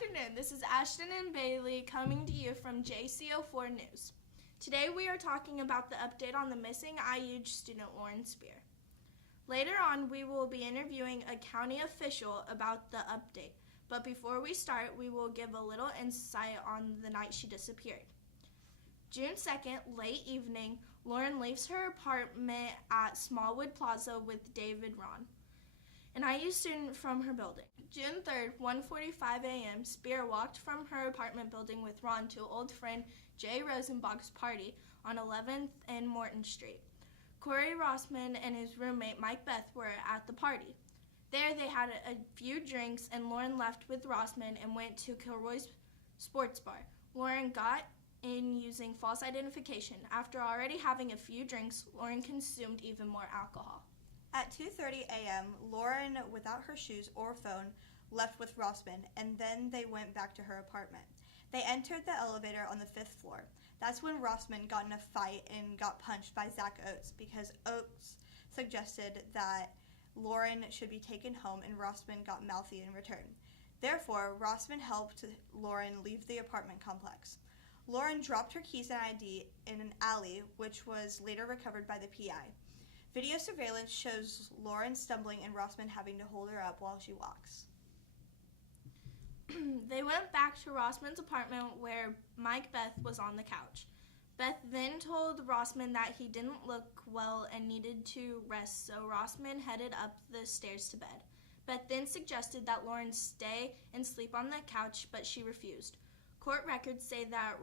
afternoon. This is Ashton and Bailey coming to you from JCO4 News. Today we are talking about the update on the missing IU student Lauren Spierer. Later on, we will be interviewing a county official about the update. But before we start, we will give a little insight on the night she disappeared. June 2nd, late evening, Lauren leaves her apartment at Smallwood Plaza with David Ron, an IU student from her building. June 3rd, 1:45 a.m., Spierer walked from her apartment building with Ron to old friend Jay Rosenbach's party on 11th and Morton Street. Corey Rossman and his roommate Mike Beth were at the party. There they had a few drinks and Lauren left with Rossman and went to Kilroy's sports bar. Lauren got in using false identification. After already having a few drinks, Lauren consumed even more alcohol. At 2:30 a.m., Lauren, without her shoes or phone, left with Rossman, and then they went back to her apartment. They entered the elevator on the 5th floor. That's when Rossman got in a fight and got punched by Zach Oates because Oates suggested that Lauren should be taken home and Rossman got mouthy in return. Therefore, Rossman helped Lauren leave the apartment complex. Lauren dropped her keys and ID in an alley, which was later recovered by the PI. Video surveillance shows Lauren stumbling and Rossman having to hold her up while she walks. They went back to Rossman's apartment where Mike Beth was on the couch. Beth then told Rossman that he didn't look well and needed to rest, so Rossman headed up the stairs to bed. Beth then suggested that Lauren stay and sleep on the couch, but she refused. Court records say that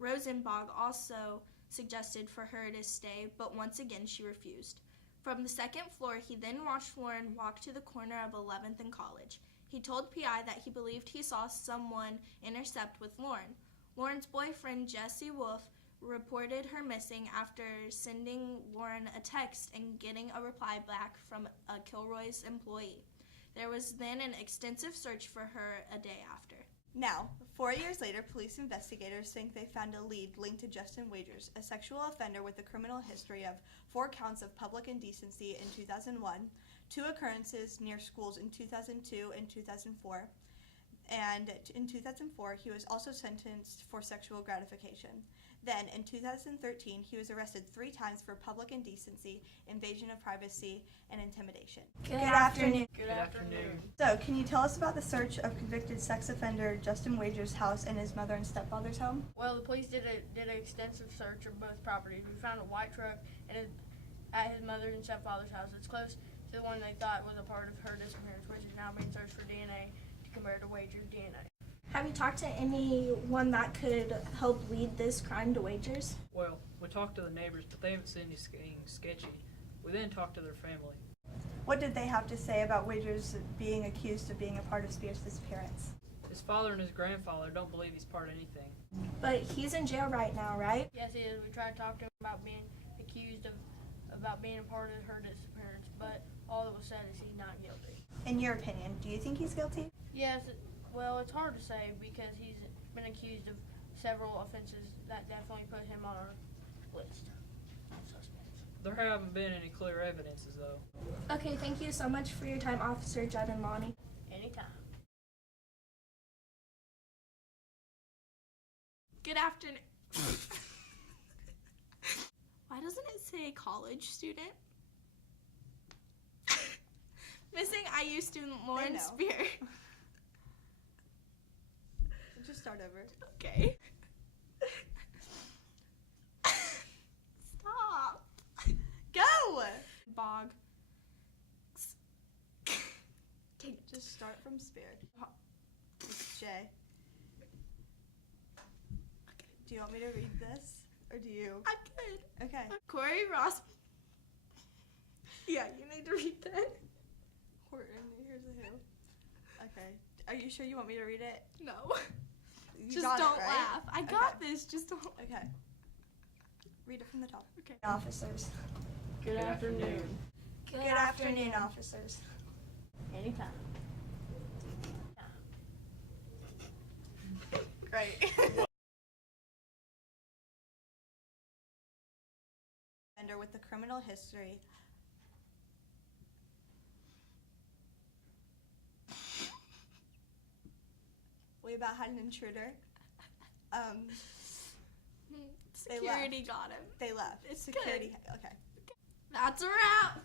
Rosenbach also suggested for her to stay, but once again she refused. From the 2nd floor, he then watched Lauren walk to the corner of 11th and College. He told PI that he believed he saw someone intercept with Lauren. Lauren's boyfriend, Jesse Wolf, reported her missing after sending Lauren a text and getting a reply back from a Kilroy's employee. There was then an extensive search for her a day after. Now, 4 years later, police investigators think they found a lead linked to Justin Wagers, a sexual offender with a criminal history of 4 counts of public indecency in 2001, 2 occurrences near schools in 2002 and 2004, and in 2004 he was also sentenced for sexual gratification. Then, in 2013, he was arrested 3 times for public indecency, invasion of privacy, and intimidation. Good afternoon. Good afternoon. So, can you tell us about the search of convicted sex offender Justin Wagers' house and his mother and stepfather's home? Well, the police did an extensive search of both properties. We found a white truck at his mother's and stepfather's house. It's close to the one they thought was a part of her disappearance, which is now being searched for DNA to compare to Wagers' DNA. Have you talked to anyone that could help lead this crime to Wagers? Well, we talked to the neighbors, but they haven't seen anything sketchy. We then talked to their family. What did they have to say about Wagers being accused of being a part of Spiere's disappearance? His father and his grandfather don't believe he's part of anything. But he's in jail right now, right? Yes, he is. We tried to talk to him about being accused of about being a part of her disappearance, but all that was said is he's not guilty. In your opinion, do you think he's guilty? Yes, well, it's hard to say because he's been accused of several offenses that definitely put him on our list of suspects. There haven't been any clear evidences, though. Okay, thank you so much for your time, Officer Judd and Lonnie. Anytime. Good afternoon. Why doesn't it say college student? Missing IU student Lauren Spierer. Just start over. Okay. Stop. Go! Bog. Just start from Spierer. It's J. Okay. Do you want me to read this? Or do you? I could. Okay. Corey Ross. Yeah, you need to read that. Horton, here's a who. Okay. Are you sure you want me to read it? No. You Just got it, don't right? laugh. I got Okay. this. Just don't. Okay. Read it from the top. Okay. Officers. Good afternoon. Good afternoon, officers. Anytime. Great. Offender with a criminal history. We about had an intruder. Security got him. They left. It's Security. good. Okay. That's a wrap.